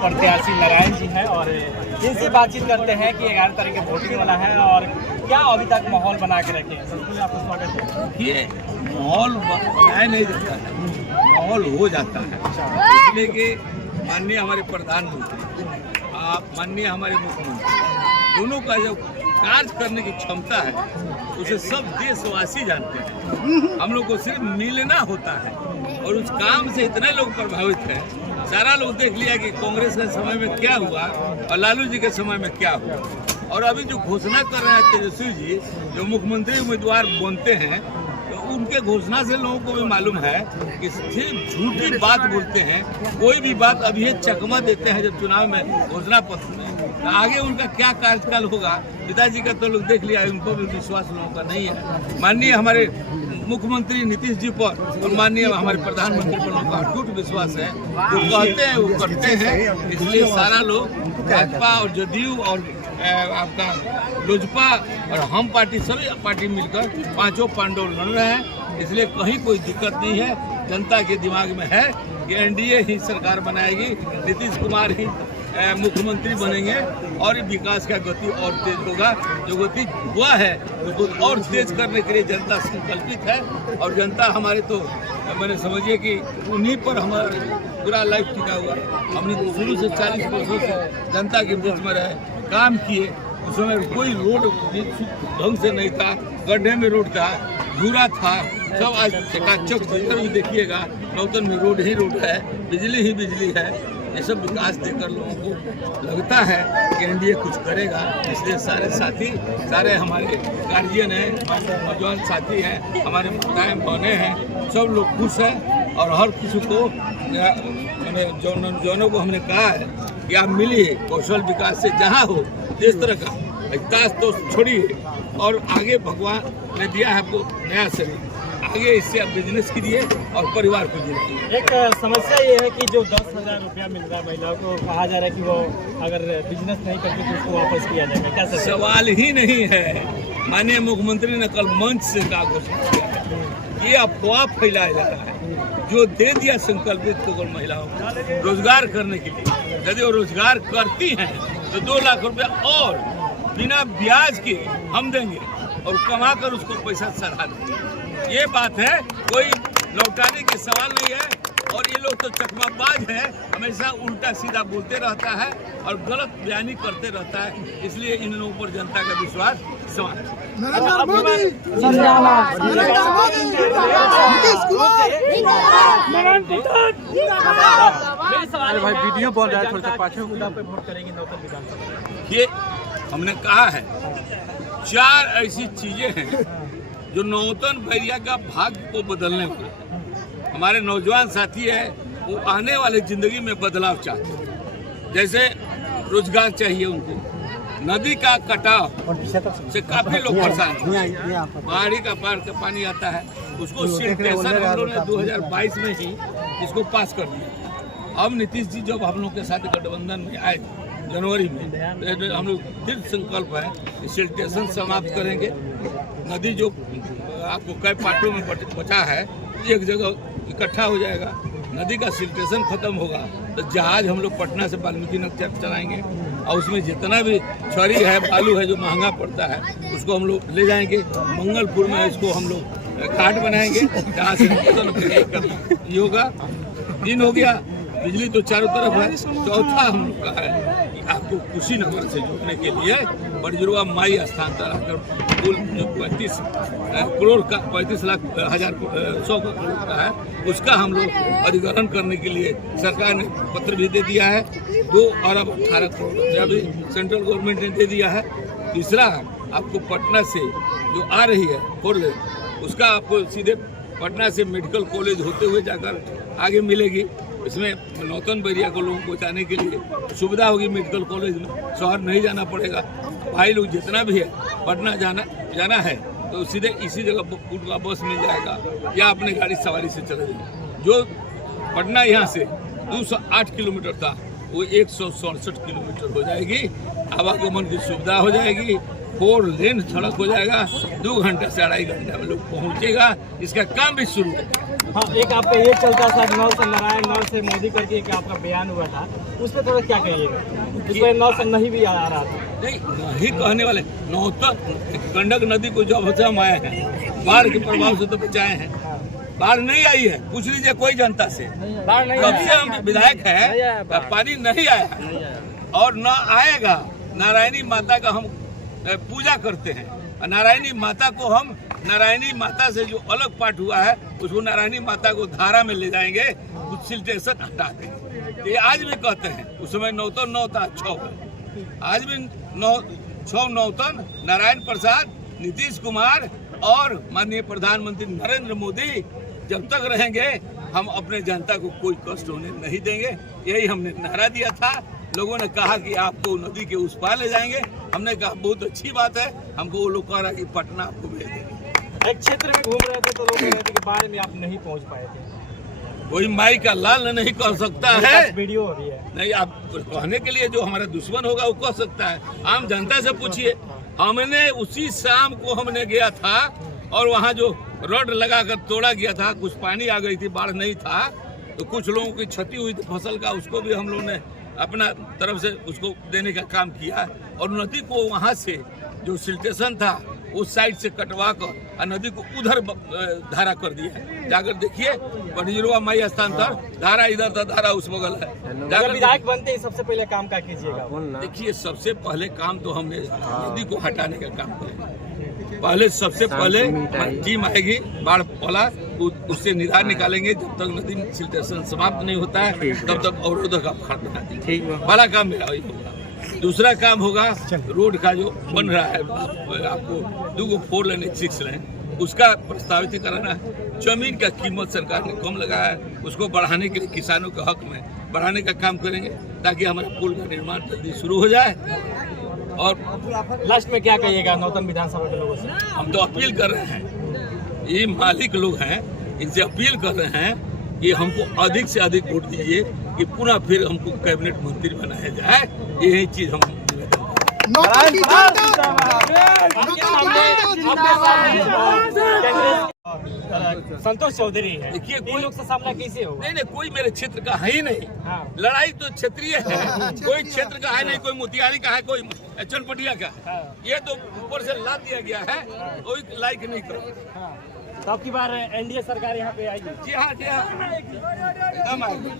प्रत्याशी नारायण जी हैं और इनसे बातचीत करते हैं कि 11 तारीख के वोटिंग वाला है और क्या अभी तक माहौल बना के रखे हैं। सबसे आपका स्वागत है। ये माहौल बनाया नहीं जाता है, माहौल हो जाता है, इसलिए कि माननीय हमारे प्रधानमंत्री, आप माननीय हमारे मुख्यमंत्री, दोनों का जो कार्य करने की क्षमता है उसे सब देशवासी जानते हैं। हम लोग को सिर्फ मिलना होता है और उस काम से इतने लोग प्रभावित हैं। सारा लोग देख लिया कि कांग्रेस के समय में क्या हुआ और लालू जी के समय में क्या हुआ, और अभी जो घोषणा कर रहे हैं तेजस्वी जी, जो मुख्यमंत्री उम्मीदवार बनते हैं, तो उनके घोषणा से लोगों को भी मालूम है कि सिर्फ झूठी बात बोलते हैं। कोई भी बात अभी ये चकमा देते हैं जब चुनाव में घोषणा पत्र में, तो आगे उनका क्या कार्यकाल होगा पिताजी का तो लोग देख लिया, उनको भी विश्वास लोगों का नहीं है। माननीय हमारे मुख्यमंत्री नीतीश जी पर और माननीय हमारे प्रधानमंत्री पर लोगों का अटूट विश्वास है। जो कहते हैं वो करते हैं, इसलिए सारा लोग भाजपा और जदयू और आपका लोजपा और हम पार्टी, सभी पार्टी मिलकर पांचों पांडव लड़ रहे हैं। इसलिए कहीं कोई दिक्कत नहीं है। जनता के दिमाग में है कि एनडीए ही सरकार बनाएगी, नीतीश कुमार ही मुख्यमंत्री बनेंगे और विकास का गति और तेज होगा। जो गति हुआ है उसको और तेज करने के लिए जनता संकल्पित है और जनता हमारे तो मैंने समझिए कि उन्हीं पर हमारा पूरा लाइफ टिका हुआ। हमने तो शुरू से 40 वर्षों से जनता के बीच में रहे, काम किए। उस समय कोई रोड ढंग से नहीं था, गड्ढे में रोड था, धूरा था, सब आज चकाचक भी देखिएगा, नौतन में रोड ही रोड है, बिजली ही बिजली है। ये सब विकास देखकर लोगों को लगता है कि एनडीए कुछ करेगा। इसलिए सारे साथी, सारे हमारे गार्जियन हैं, नौजवान साथी हैं, हमारे माताएं बहनें हैं, सब लोग खुश हैं। और हर किसी को मैंने नौजवानों को हमने कहा है कि आप मिलिए, कौशल विकास से जहाँ हो जिस तरह का ताश तो छोड़िए और आगे भगवान ने दिया है आपको नया शरीर, आगे इससे आप बिजनेस कीजिए और परिवार को जिए। एक समस्या ये है कि जो 10,000 रुपया मिल रहा है महिलाओं को, कहा जा रहा है कि वो अगर बिजनेस नहीं करते तो उसको वापस किया जाएगा, क्या सवाल ही नहीं है। माननीय मुख्यमंत्री ने कल मंच से कहा घोषणा किया है, ये अफवाह फैलाया जा रहा है। जो दे दिया संकल्पित होकर महिलाओं को रोजगार करने के लिए, यदि वो रोजगार करती हैं तो 2 लाख रुपया और बिना ब्याज के हम देंगे और कमा कर उसको पैसा सधा देंगे। ये बात है, कोई लौटाने के सवाल नहीं है। और ये लोग तो चकमाबाज हैं, हमेशा उल्टा सीधा बोलते रहता है और गलत बयानी करते रहता है। इसलिए इन लोगों पर जनता का विश्वास सवाल है। भाई वीडियो बोल रहा है, थोड़ा सा पाछे पे वोट करेंगे नौतन विधानसभा। ये हमने कहा है 4 ऐसी चीजें हैं जो नौतन बैरिया का भाग्य को बदलने वाला। हमारे नौजवान साथी है, वो आने वाले जिंदगी में बदलाव चाहते हैं। जैसे रोजगार चाहिए उनको, नदी का कटाव से काफी लोग परेशान हैं। पहाड़ी का पानी आता है, उसको सिल्टेशन हम लोगों ने 2022 में ही इसको पास कर दिया। अब नीतीश जी जब हम लोग के साथ गठबंधन में आए जनवरी में, हम लोग दृढ़ संकल्प है सिल्टेशन समाप्त करेंगे। नदी जो आपको कई पार्टों में बचा है एक जगह इकट्ठा हो जाएगा। नदी का सिल्टेशन खत्म होगा तो जहाज हम लोग पटना से वाल्मीकि नगर चलाएंगे और उसमें जितना भी छड़ी है, बालू है जो महंगा पड़ता है, उसको हम लोग ले जाएंगे। मंगलपुर में इसको हम लोग घाट बनाएंगे जहाँ से ये होगा। 3 हो गया, बिजली तो चारों तरफ है। चौथा हम लोग का है कि आपको कुशीनगर से जोड़ने के लिए बड़जुर्गा माई स्थान तक आकर कुल 35 करोड़ का 35 लाख 100 करोड़ का है, उसका हम लोग अधिग्रहण करने के लिए सरकार ने पत्र भी दे दिया है। 2 अरब 18 करोड़ रुपया भी सेंट्रल गवर्नमेंट ने दे दिया है। तीसरा, आपको पटना से जो आ रही है 4 लेन, उसका आपको सीधे पटना से मेडिकल कॉलेज होते हुए जाकर आगे मिलेगी। इसमें नौतन बैरिया को लोगों को जाने के लिए सुविधा होगी। मेडिकल कॉलेज में शहर नहीं जाना पड़ेगा। भाई लोग जितना भी है पटना जाना है तो सीधे इसी जगह का बस मिल जाएगा या अपने गाड़ी सवारी से चले जाएंगे। जो पटना यहाँ से 208 किलोमीटर था वो 167 किलोमीटर हो जाएगी। आवागमन की सुविधा हो जाएगी। 4 लेन सड़क हो जाएगा। 2 घंटे से 2.5 घंटे में लोग पहुँचेगा। इसका काम भी शुरू होगा। हाँ, एक आपका ये चलता था नौ से नारायण, नौ से मोदी करके एक आपका बयान हुआ था उस पर थोड़ा क्या कहिएगा? इस पर नौ नहीं भी आ रहा था। नहीं कहने वाले नौतन गंडक नदी को जब से हम आए हैं बाढ़ के प्रभाव से तो बचाए हैं। बाढ़ नहीं आई है, पूछ लीजिए कोई जनता से। बाढ़ नहीं कब से हम विधायक है, पानी नहीं आया है और न आएगा। नारायणी माता का हम पूजा करते हैं। नारायणी माता को हम नारायणी माता से जो अलग पाठ हुआ है उसको नारायणी माता को धारा में ले जाएंगे, कुछ सिल्टेशन हटा देंगे। ये आज भी कहते हैं, उस समय नौतन 9 था 6 आज भी 6 नौतन नारायण प्रसाद, नीतीश कुमार और माननीय प्रधानमंत्री नरेंद्र मोदी जब तक रहेंगे हम अपने जनता को कोई कष्ट होने नहीं देंगे। यही हमने नारा दिया था। लोगों ने कहा कि आपको नदी के उस पार ले जाएंगे। हमने कहा बहुत अच्छी बात है। हमको वो लोग कह रहा कि पटना आपको भेज देंगे। एक क्षेत्र में घूम रहे थे तो लोग कह रहे थे कि बाढ़ में आप नहीं पहुंच पाए थे। कोई माई का लाल नहीं कह सकता है। वीडियो हो रही है। नहीं, आप कहने के लिए जो हमारा दुश्मन होगा वो कह सकता है। आम जनता से पूछिए। हमने उसी शाम को हमने गया था और वहाँ जो रोड लगाकर तोड़ा गया था, कुछ पानी आ गई थी, बाढ़ नहीं था, तो कुछ लोगों की क्षति हुई थी फसल का, उसको भी हम लोगों ने अपना तरफ से उसको देने का काम किया। और नदी को वहाँ से जो सिल्टेशन था उस साइड से कटवा कर नदी को उधर धारा कर दिया। जाकर देखिए बड़ीजरवा माई स्थान था, धारा इधर था, धारा उस बगल है। जाकर विधायक बनते ही सबसे पहले काम क्या कीजिएगा? देखिए सबसे पहले काम तो हमने नदी को हटाने का काम किया। पहले सबसे पहले टीम आएगी बाढ़ वाला, उससे निदान निकालेंगे। जब तक नदी सिल्टेशन समाप्त नहीं होता है तब तक अवरोधक आप खड़ा बना देंगे। पहला काम मेरा वही होगा। दूसरा काम होगा रोड का जो बन रहा है, आपको 2 4 लेन 6 लेन उसका प्रस्तावित कराना है। जमीन का कीमत सरकार ने कम लगाया है, उसको बढ़ाने के लिए किसानों के हक में बढ़ाने का काम करेंगे ताकि हमारे पुल का निर्माण जल्दी शुरू हो जाए। और लास्ट में क्या कहिएगा नौतन विधानसभा के लोगों से? हम तो अपील कर रहे हैं, ये मालिक लोग हैं, इनसे अपील कर रहे हैं कि हमको अधिक से अधिक वोट दीजिए कि पुनः फिर हमको कैबिनेट मंत्री बनाया जाए। यही चीज हम संतोष चौधरी है। देखिए कोई लोग से सामना कैसे होगा? नहीं, कोई मेरे क्षेत्र का है ही नहीं। लड़ाई तो क्षेत्रीय है, कोई क्षेत्र का है नहीं, कोई मोतिहारी का है, कोई चनपटिया का। ये तो ऊपर से लाद दिया गया है, कोई लाइक नहीं करो। तो अब की बार एनडीए सरकार यहाँ पे आएगी? जी हाँ, जी हाँ, एकदम आएगी।